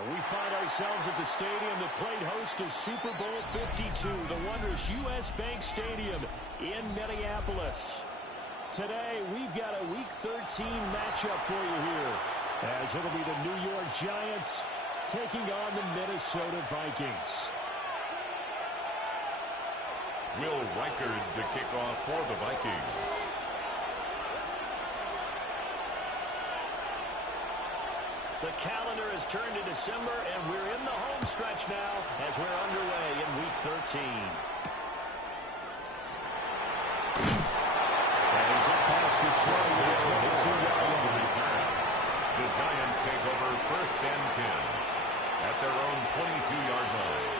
And we find ourselves at the stadium that played host to Super Bowl 52, the wondrous U.S. Bank Stadium in Minneapolis. Today, we've got a Week 13 matchup for you here, as it'll be the New York Giants taking on the Minnesota Vikings. Will Reichard to kick off for the Vikings. The calendar has turned to December, and we're in the home stretch now as we're underway in Week 13. And he's up past the 20 with a 22-yard line. The Giants take over 1st and 10 at their own 22-yard line.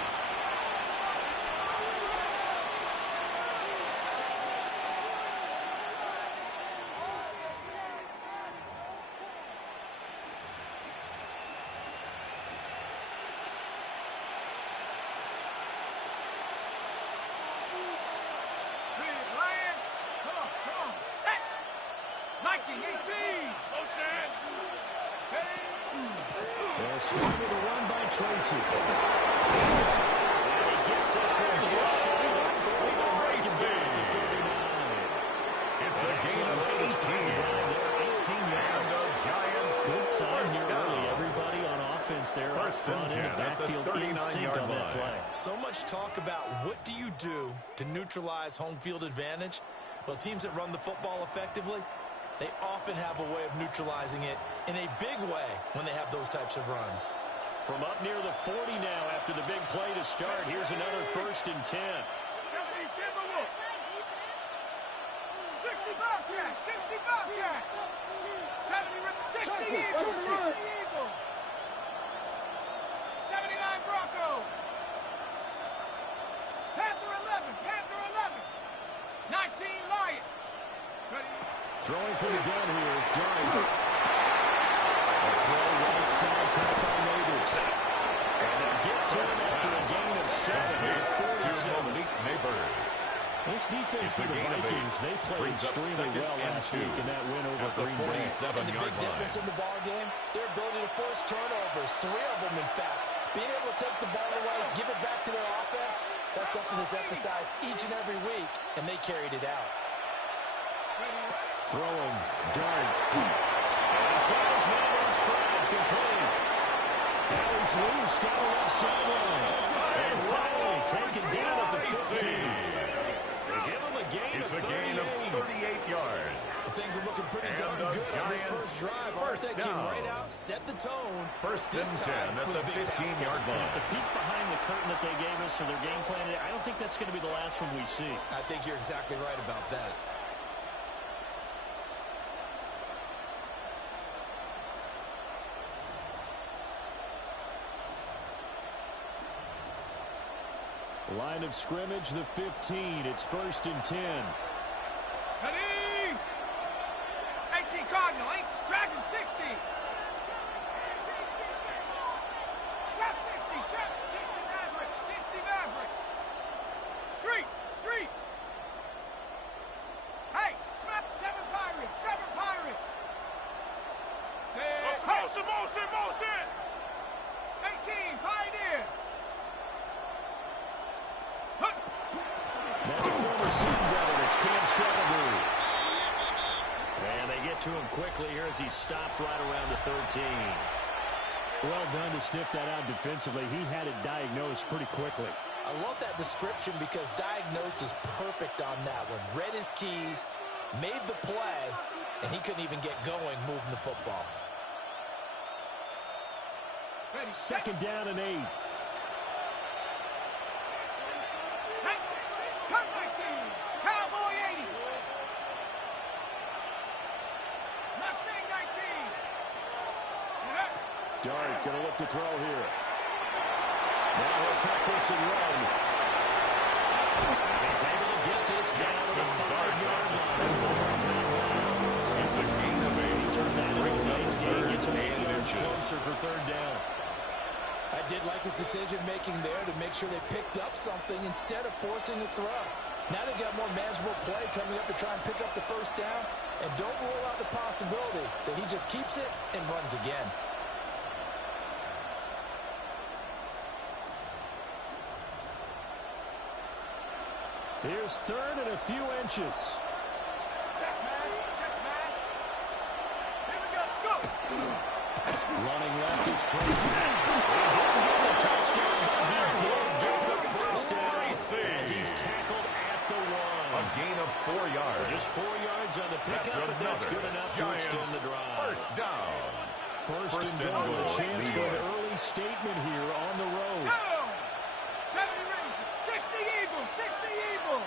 Started to run by Tracy. And he gets this one just shy of 40 to break him down to 39. It's a gain of 18 yards. Good sign here early. Everybody on offense there up front in the backfield in sync on that play. So much talk about what do you do to neutralize home field advantage? Well, teams that run the football effectively, they often have a way of neutralizing it in a big way when they have those types of runs. From up near the 40 now after the big play to start, here's another 1st and 10. 60 Bobcat, 60 Bobcat. 60 Eagles, 60 Eagles. 79 Broncos. Panther 11, Panther 11. 19 Lion. Throwing for the gun here, Dart. A throw right side caught by Neighbors. And they'll get to him after a gain of 7. Neighbors. This defense for the Vikings, they played extremely well last week in that win over Green Bay. And the big difference in the ball game, their ability to force turnovers, 3 of them in fact. Being able to take the ball away, give it back to their offense, that's something that's emphasized each and every week, and they carried it out. Throwing, Dart. He's got his man in stride, complete. Now he's loose, got a left sideline. And finally taken down at the 15. They give him a gain of 38. It's a gain of 38 yards. Things are looking pretty darn good on this first drive. Arthur came right out, set the tone. 1st and 10 at the 15-yard line. With the peek behind the curtain that they gave us for their game plan, I don't think that's going to be the last one we see. I think you're exactly right about that. Line of scrimmage, the 15. It's 1st and 10. Ready? 18 Cardinal, 8 Dragon 60. Chop 60, chop 60 Maverick, 60 Maverick. Street, street. Hey, snap 7 Pirates, 7 Pirates. Motion, motion, motion. 18 Pioneer. Now the former Seton brother, it's Cam Scrataboo. And they get to him quickly here as he stopped right around the 13. Well done to sniff that out defensively. He had it diagnosed pretty quickly. I love that description because diagnosed is perfect on that one. Read his keys, made the play, and he couldn't even get going moving the football. 2nd down and 8. Cowboy 80. Mustang 19. Dart going to look to throw here. Now he'll take this and run. And he's able to get this down to the 5-yard line. It's a gain of 8. He turned that into a nice gain. Gets him 8 yards closer for 3rd down. I did like his decision-making there to make sure they picked up something instead of forcing the throw. Now they got more manageable play coming up to try and pick up the 1st down. And don't rule out the possibility that he just keeps it and runs again. Here's third and a few inches. Check smash. Check smash. Here we go. Go. Running left is Tracy. He didn't get the touchdown, but he did get the first down as he's tackled at the 1. A gain of 4 yards. Just 4 yards on the pickup, but that's good enough to extend the drive. First down. First and goal. A chance for an early statement here on the road. Go. 70 Rangers. 60 Eagles. 60 Eagles.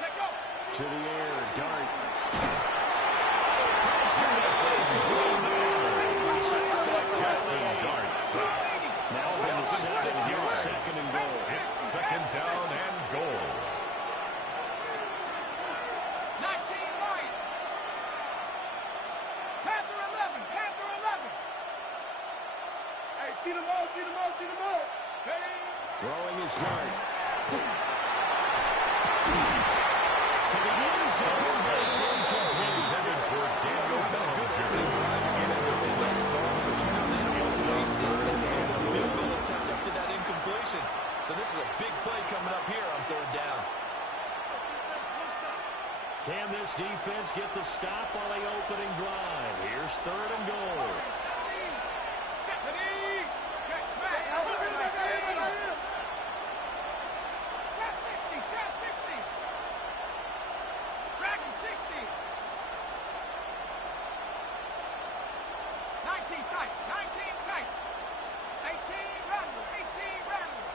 Check go. To the air, Dart. Jackson Dart. Now from the 7, here's second and goal. It's second down and goal. 19 Lions. Panther 11. Panther 11. Hey, see them all. See them all. See them all. Ready. Throwing his Dart. To the end zone, but it's incomplete. Intended for Daniel It's been a good Bellinger. opening drive offensively thus far, but you know they don't want to waste it. It's a field goal attempt up to that incompletion. So this is a big play coming up here on third down. Can this defense get the stop on the opening drive? Here's third and goal. 70. Check smash. Chap 60. Chap 60. Dragon 60. 19 tight. 19 tight. 18 Randall. 18 Randall.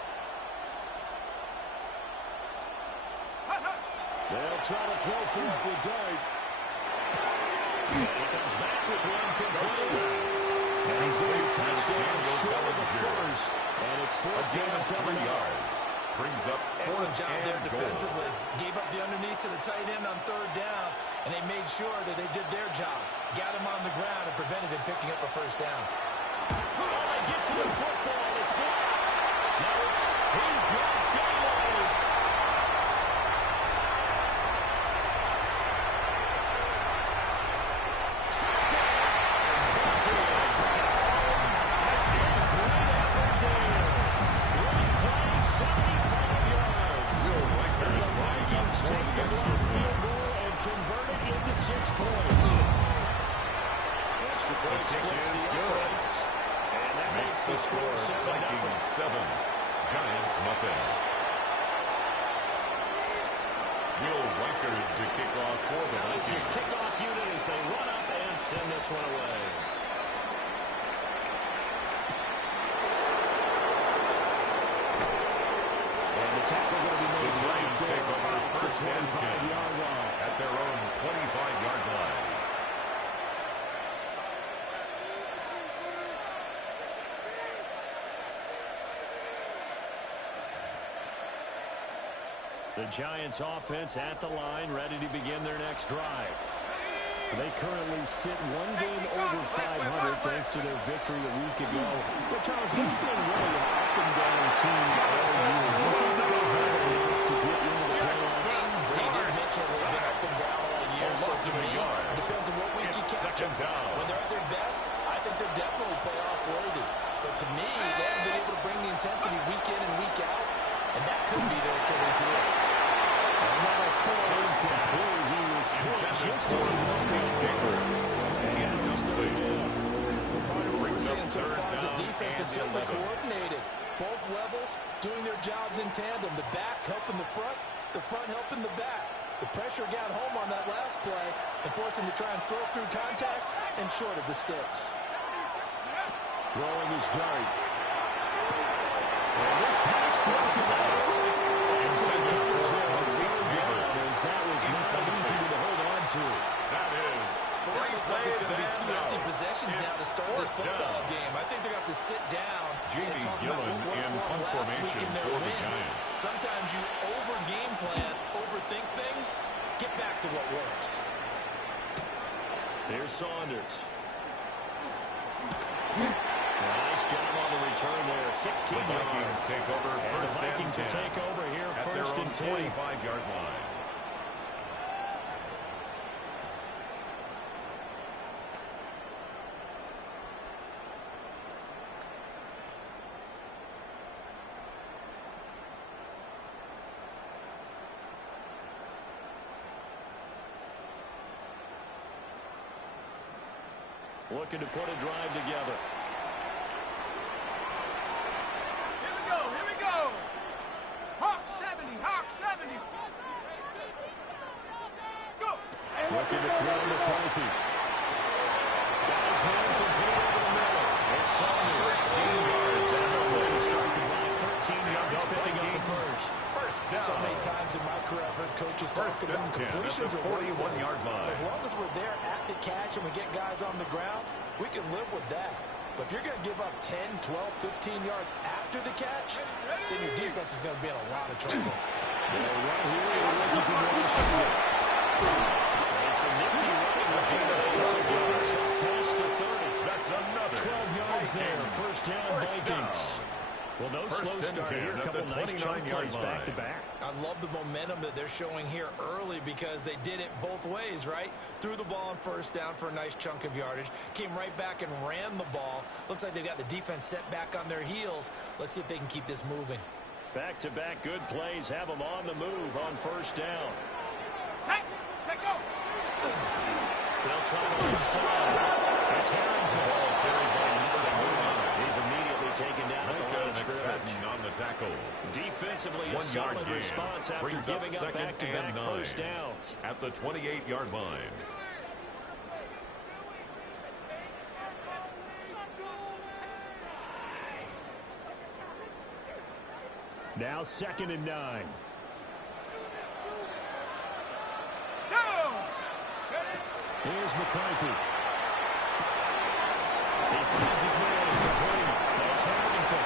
Hut, hut. They'll try to throw for it with Dart. And he comes back with one complete. And he's going to be touchdown short of the first. And it's A fourth gain down of 3 coming up. yards. Brings up Excellent fourth job there and goal. defensively. Gave up the underneath to the tight end on third down, and they made sure that they did their job. Got him on the ground and prevented him picking up a first down. Oh, they get to the football. It's blocked. Now he's got daylight. Take the long field goal and convert it into 6 points. Extra point splits the uprights. And that makes the score 7-0. Vikings 7, Giants nothing. Will Riker to kick off for the Now it's the Vikings. kickoff unit as they run up and send this one away. And the tackle going to be made The right Giants there take over at the first and 25-yard line. At their own 25-yard line. The Giants offense at the line, ready to begin their next drive. They currently sit one game over 500 thanks to their victory a week ago. But Charles, they've been really an up-and-down team all year. Do you think they're going to have enough to get into the playoffs? He did mention they've been up and down all year, so to me, it depends on what week you catch them. Second down. When they're at their best, I think they're definitely playoff worthy. But to me, they haven't been able to bring the intensity week in and week out, and that could be their Achilles heel. Another full incomplete. He was hit just as he looked at and it's third down. Part of what we're Brings up seeing so third far is the down defense is and certainly 11. coordinated. Both levels doing their jobs in tandem. The back helping the front helping the back. The pressure got home on that last play and forced him to try and throw through contact and short of the sticks. Throwing his Dart. And this pass broken off. And so he covers there on third down as that was not easy to hold on to. That is That 3 looks like it's going to be plays 2 and empty out. possessions now to start this fourth football down. game. I think they're going to have to sit down J.D. and talk about Gillen what worked in for them punt last week formation in their for the win. Giants. Sometimes you over-game plan, overthink things. Get back to what works. There's Saunders. Nice job on the return there. 16 The Vikings yards. take over And the first Vikings will and 10 take over here at first their own and 10. 25-yard line. looking to put a drive together. Here we go, here we go. Hawk 70, Hawk 70. Go. Looking to throw McCarthy. Got his hand complete over the middle. It's Saunders. 13 yards. To start the drive. 13 yards, picking up the first. First down. So many times in my career I've heard coaches talk about completions are 41-yard line. As long as we're there at the catch and we get guys on the ground, we can live with that. But if you're going to give up 10, 12, 15 yards after the catch, then your defense is going to be in a lot of trouble. Right here, the rookie from Washington. It's a nifty running with to get this past the 30. That's another 12 yards there. First down, Vikings. Well, no slow start here. A couple nice chunk plays back-to-back. I love the momentum that they're showing here early because they did it both ways, right? Threw the ball on first down for a nice chunk of yardage. Came right back and ran the ball. Looks like they've got the defense set back on their heels. Let's see if they can keep this moving. Back-to-back good plays have them on the move on first down. Take go. They'll try to inside. It's Harrington. Carried by number 9. He's immediately taken down at the line of scrimmage. on the tackle. Defensively, a 1 yard solid gain. response after Brings giving up second back-to-back and 9 first downs. at the 28-yard line. Now 2nd and 9. Here's McCarthy. He finds his man complete. That's Harrington.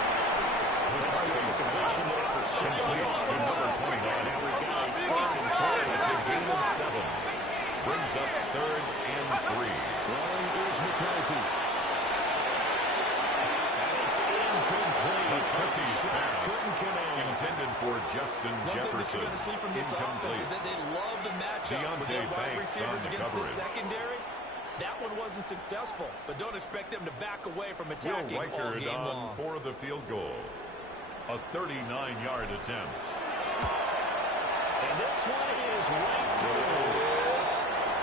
That's good information there for Complete to number 29. Now we've got a 3rd and 3. It's a gain of 7. Brings up 3rd and 3. Throwing is McCarthy. And it's incomplete. The turkey pass Couldn't connect. intended for Justin One thing that Jefferson. you're going to see from this offense is that they love the matchup with their wide Banks receivers on the against the coverage. secondary. That one wasn't successful, but don't expect them to back away from Will attacking all Reichard game on long. for the field goal. A 39-yard attempt. And this one is right through.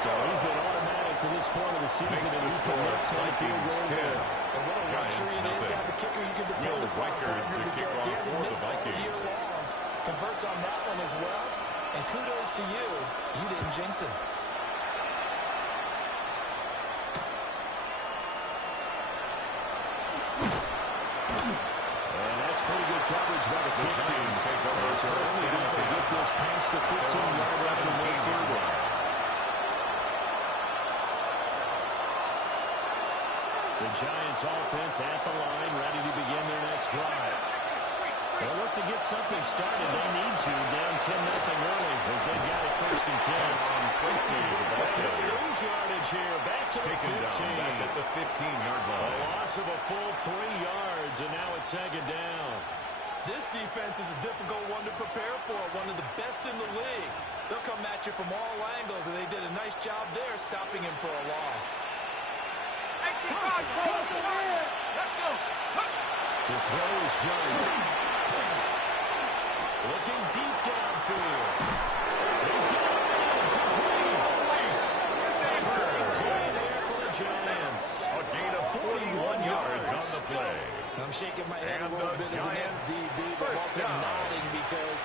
So he's been automatic to this point of the season, Makes and the he's score connects on the field goal 10. there. And what a luxury it is to have a kicker you can depend Will upon Reichard, here the because he kickoff hasn't for the missed all Vikings. year long. Converts on that one as well. And kudos to you. You didn't jinx him. And that's pretty good coverage by the kick team. So only able to get this past the 15-yard line and move forward. The Giants offense at the line, ready to begin their next drive. They'll look to get something started. They need to, down 10-0 early as they've got it 1st and 10. On Tracy, the ball carrier. Lose yardage here, back to the Taken 15. down back at the 15-yard A line. loss of a full 3 yards, and now it's 2nd down. This defense is a difficult one to prepare for, one of the best in the league. They'll come at you from all angles, and they did a nice job there stopping him for a loss. 18-5, let's go. To throw is Dart. Looking deep downfield. He's got it. Complete. A great play there for the Giants. A gain of 41 yards on the play. I'm shaking my head And a little the bit as an Giants ex-DB, but first also down. nodding because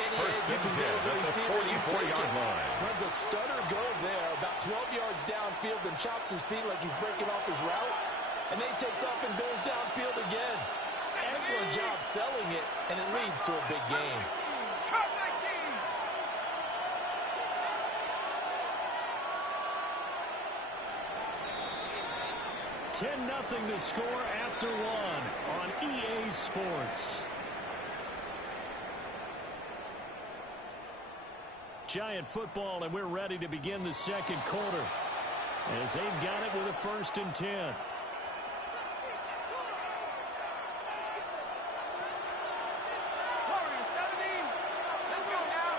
any First edge you and can get 10 as a at the receiver, you take 44-yard it. line. Runs a stutter go there, about 12 yards downfield, then chops his feet like he's breaking off his route, and then he takes off and goes downfield again. Excellent job selling it, and it leads to a big game. Cut 19. Nothing to score after 1 on EA Sports. Giant football, and we're ready to begin the 2nd quarter as they've got it with a 1st and 10. Warrior 70. Let's go now.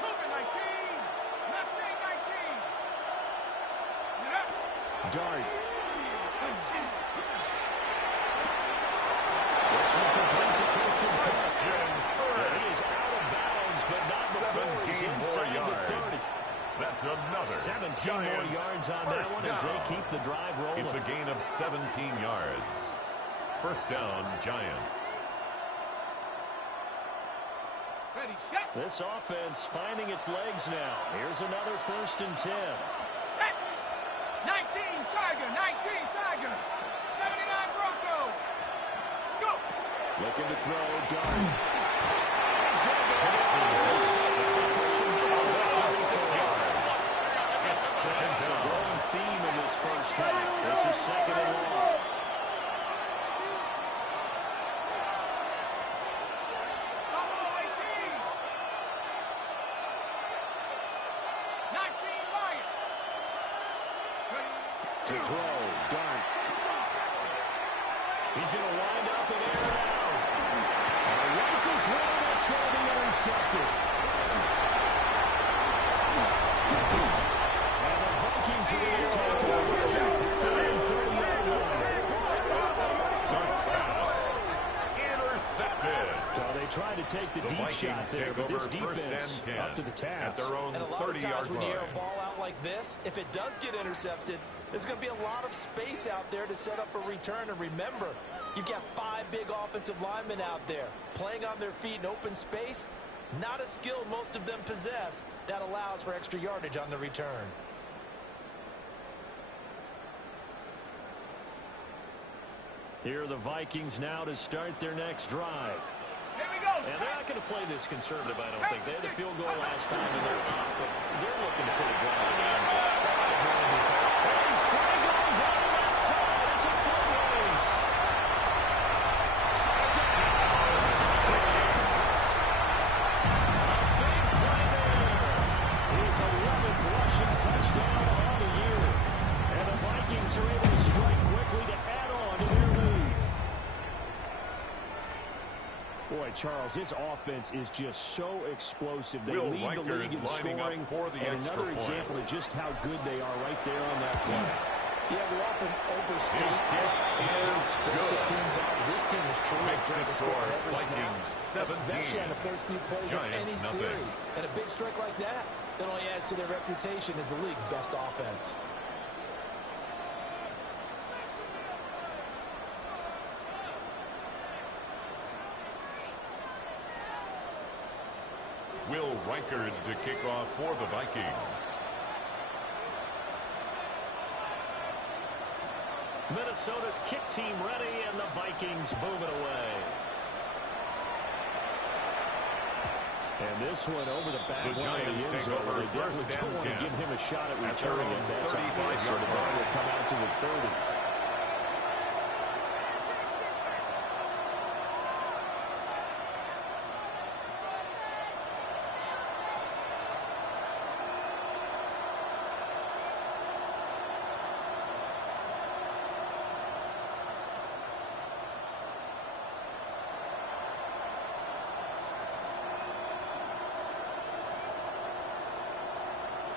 Cooper 19. Mustang 19. Get up. Dart. This one complete to Christian Kirk. And he is out of bounds, but not before he's 17 more inside the yards. 30. That That's another 17 more Giants yards on that one as they keep the drive rolling. It's a gain of 17 yards. First down, Giants. Ready, set. This offense finding its legs now. Here's another 1st and 10. Set. 19, Tiger. 19, Tiger. 79, Bronco. Go. Looking to throw. Dart. It's a growing theme in this first half. This is 2nd and long. Buffalo 18. 19, Lion. Ready. To throw. Dart. He's going to wind up and air it out. Rifles one. That's going to be intercepted. And the Vikings are going to take over. 30-yard line. Darts pass. Intercepted. So they tried to take the deep shot there, but this defense up to the at task. their own And a lot of 30-yard times when you air line. a ball out like this, if it does get intercepted, there's going to be a lot of space out there to set up a return. And remember, you've got 5 big offensive linemen out there playing on their feet in open space. Not a skill most of them possess that allows for extra yardage on the return. Here are the Vikings now to start their next drive. Here we go. And they're not going to play this conservative, I don't think. They had a field goal last time, and they're off, but they're looking to put a drive in the end zone. Here's Flagg on down the left side. It's a foot race. A big play there. His 11th rushing touchdown on the year. And the Vikings are able to strike quickly to add on to their lead. Boy, Charles, his offense is just so explosive. They Will lead the Reichard league in lining up scoring, for the and extra another point. example of just how good they are right there on that play. Yeah, we often overstate His kick how is explosive good. teams are. This team is truly Makes the trying to score score every snap, Vikings 17. especially on the first few plays of Giants any nothing. series. And a big strike like that only adds to their reputation as the league's best offense. Will Reichard to kick off for the Vikings. Minnesota's kick team ready, and the Vikings boom it away. And this one over the back The line of Giants the end take zone. over They definitely first don't and want to 10. give him a shot at At their returning own it. That's obvious. So 35-yard the ball line. will come out to the 30.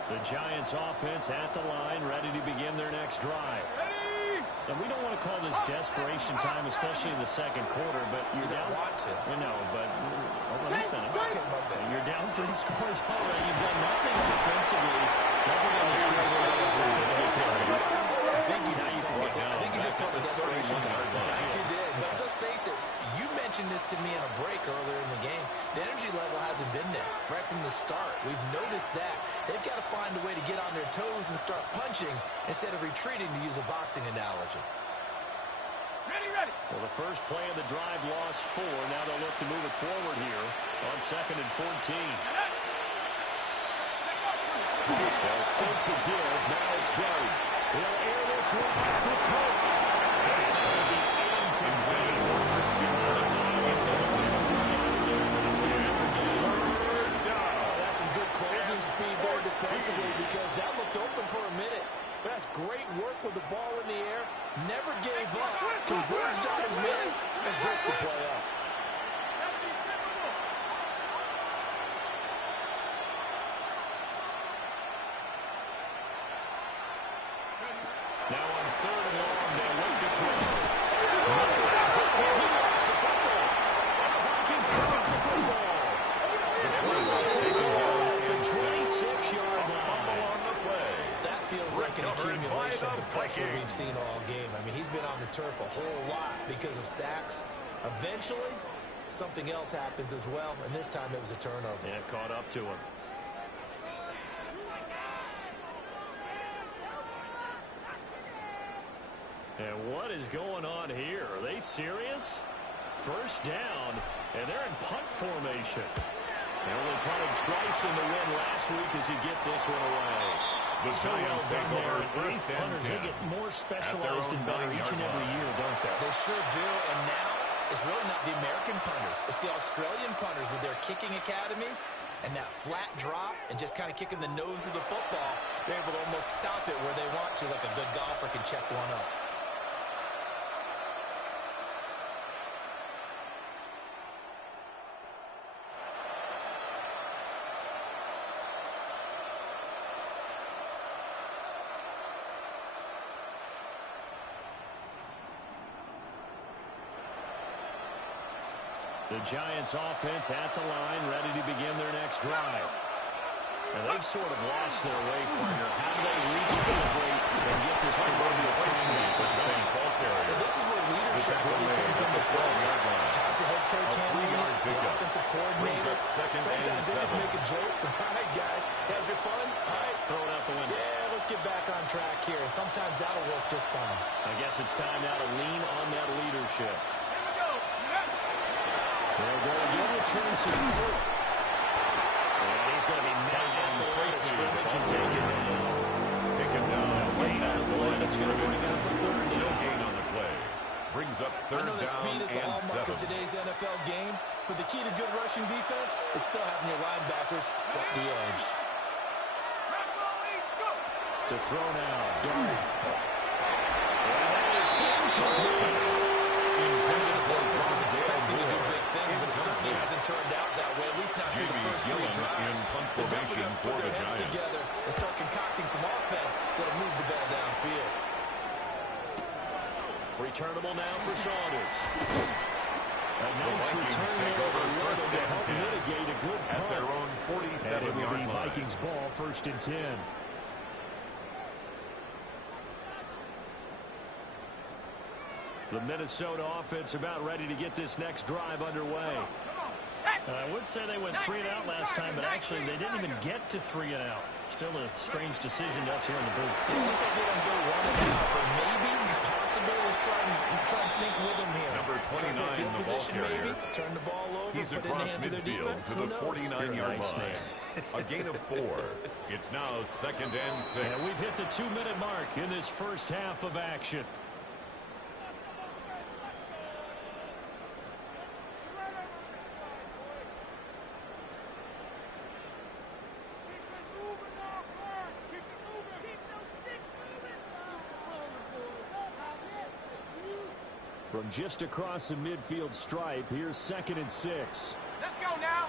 The Giants offense at the line, ready to begin their next drive. Ready. And we don't want to call this desperation time, especially in the second quarter, but you're down. Want to. We know, but let me finish. Okay, my bad. You're down 3 scores already. You've done nothing defensively. Nothing on the scoreboard. I think you just called it desperation time. I think you did. But let's face it, you mentioned this to me in a break earlier in the game. The energy level hasn't been there right from the start. We've noticed that. They've got to find a way to get on their toes and start punching instead of retreating, to use a boxing analogy. Ready, ready. Well, the first play of the drive lost 4. Now they'll look to move it forward here on 2nd and 14. They'll fake the give. Now it's Dart. He'll air this one off the Cook. That's some good closing speed there defensively, because that looked open for a minute. But that's great work with the ball in the air. Never gave up. Converged on his man and broke the play up. Now on 3rd and long, they look to throw. He lost the football. And the Vikings pick up the football. And we'll take over at the 26-yard line. an accumulation of the pressure we've seen all game. I mean, he's been on the turf a whole lot because of sacks. Eventually, something else happens as well, and this time it was a turnover. Yeah, caught up to him. And what is going on here? Are they serious? First down, and they're in punt formation. They only punted twice in the win last week as he gets this one away. The Giants take over These first and punters, 10. they get more specialized and better each and every year, don't they? They sure do, and now it's really not the American punters. It's the Australian punters with their kicking academies and that flat drop and just kind of kicking the nose of the football. They're able to almost stop it where they want to, like a good golfer can check one up. The Giants offense at the line, ready to begin their next drive. And they've sort of lost their way, partner. How do they recalibrate and get this proverbial train ball carrier? This is where leadership really comes into play. How's the head coach handling it? The offensive coordinator. Sometimes they just make a joke. All right, guys, had your fun? All right. Throw it out the window. Yeah, let's get back on track here. And sometimes that'll work just fine. I guess it's time now to lean on that leadership. They'll go again with Tracy. And he's going to be met at the line of scrimmage and taken down. Taken down. Gain on the play. That's going to bring up the third down. No gain on the play. Brings up third down and 7. I know the speed is the hallmark of today's NFL game, but the key to good rushing defense is still having your linebackers set the edge. To throw now, Dart. And that is incomplete. Was expecting to do big things, but it certainly hasn't turned out that way, at least not through the first 3 drives. They're definitely going to put their heads together and start concocting some offense that'll move the ball downfield. Returnable now for Saunders. A nice return take there over to first and help 10 mitigate a good at punt. their own 47-yard line. Vikings ball, first and 10. The Minnesota offense about ready to get this next drive underway. I would say they went 3 and out last time, but actually they didn't even get to 3 and out. Still a strange decision to us here in the booth. It looks like they don't go 1 and out, or maybe, possibly, let's try and think with them here. Number 29, field the ball position, carrier. maybe, turn the ball over, He's put it in the across hands of their midfield defense. to the 49-yard line. A gain of 4. It's now second and 6. And we've hit the 2-minute mark in this first half of action. From just across the midfield stripe, here's second and 6. Let's go now.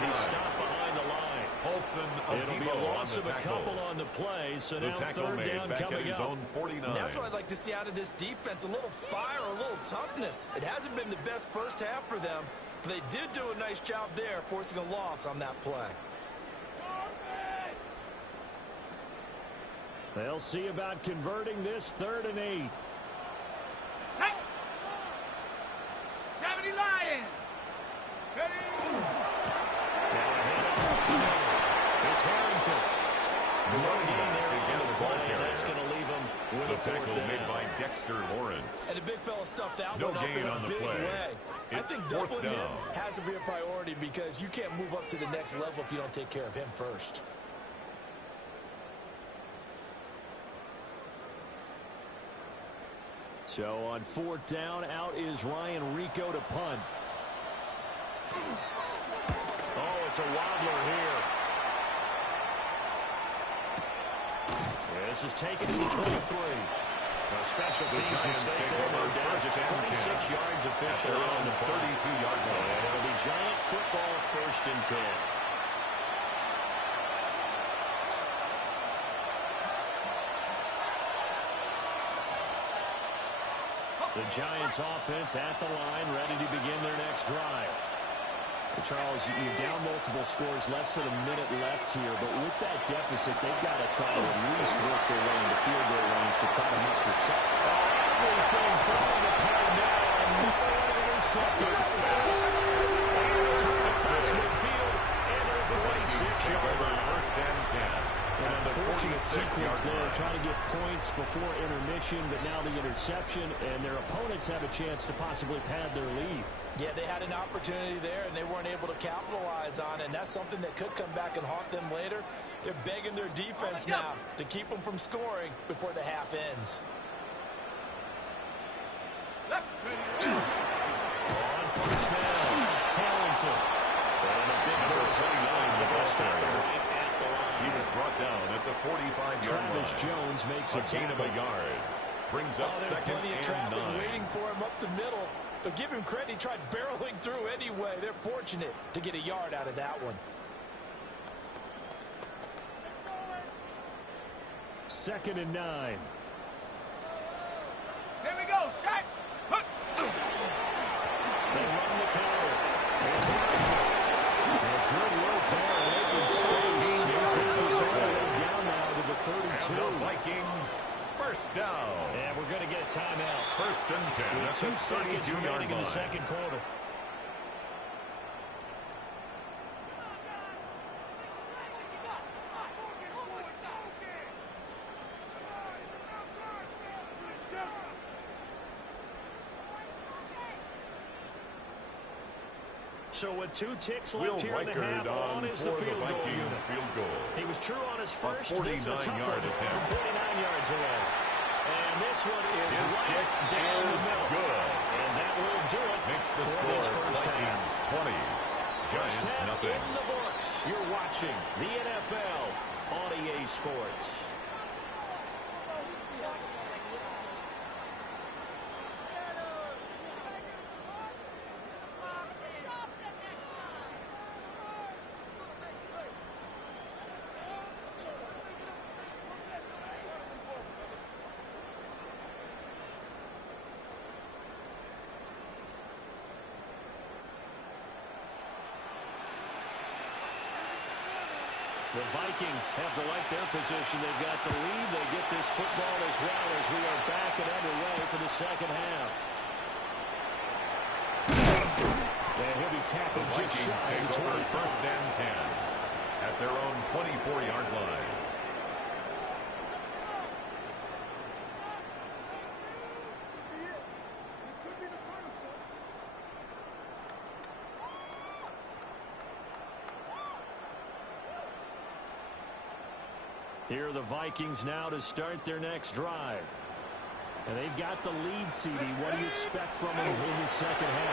He's stopped behind the line. It'll be a loss of a couple on the play, so now third down coming up. And that's what I'd like to see out of this defense, a little fire, a little toughness. It hasn't been the best first half for them, but they did do a nice job there, forcing a loss on that play. They'll see about converting this 3rd and 8. 70 Lions. It's Harrington. One gain there on the play, and that's going to leave him with The a fourth tackle down. made by Dexter Lawrence. And the big fella stuffed that No one up gain in a on the big play. way. I It's think fourth doubling him down. has to be a priority because you can't move up to the next level if you don't take care of him first. So on 4th down, out is Ryan Rico to punt. Oh, it's a wobbler here. This is taken to the 23. A special teams mistake there, no doubt. Just 26 yards officially on the 32-yard line. And it'll be Giant football, first and 10. The Giants offense at the line, ready to begin their next drive. Charles, you're down multiple scores, less than a minute left here, but with that deficit, they've got to try to at least work their way into field goal range to try to muster something. Everything falling apart now, and no intercepted. Across midfield, and a 46-yard line. First and 10. An unfortunate sequence there, trying to get points before intermission, but now the interception, and their opponents have a chance to possibly pad their lead. Yeah, they had an opportunity there, and they weren't able to capitalize on it, and that's something that could come back and haunt them later. They're begging their defense now to keep them from scoring before the half ends. On first down, Harrington. And a big burst behind the best area right at the line. He was brought down at the 45-yard line. Travis Jones makes a gain of a yard. Brings up second plenty of and traffic 9. waiting for him up the middle. But give him credit, he tried barreling through anyway. They're fortunate to get a yard out of that one. Second and 9. Here we go, Shaq. They run the counter. It's Harrington. And good work there, making space. He's got this all the way down now to the 32. And the Vikings first down. And we're going to get a timeout. First and 10. With 2 seconds remaining in the second quarter. So with 2 ticks left here in the half, on is the field goal unit. He was true on his first. This is a tough one from 49 yards away. And this one is right down the middle. Good. And that will do it. Makes the for score this first half. 20. Giants nothing. In the books. You're watching the NFL on EA Sports. The Vikings have to like their position. They've got the lead. They get this football as well as we are back and underway for the second half. And he'll be tackled just shy of 20. First and 10 at their own 24-yard line. Here are the Vikings now to start their next drive. And they've got the lead, CD. What do you expect from them in the second half?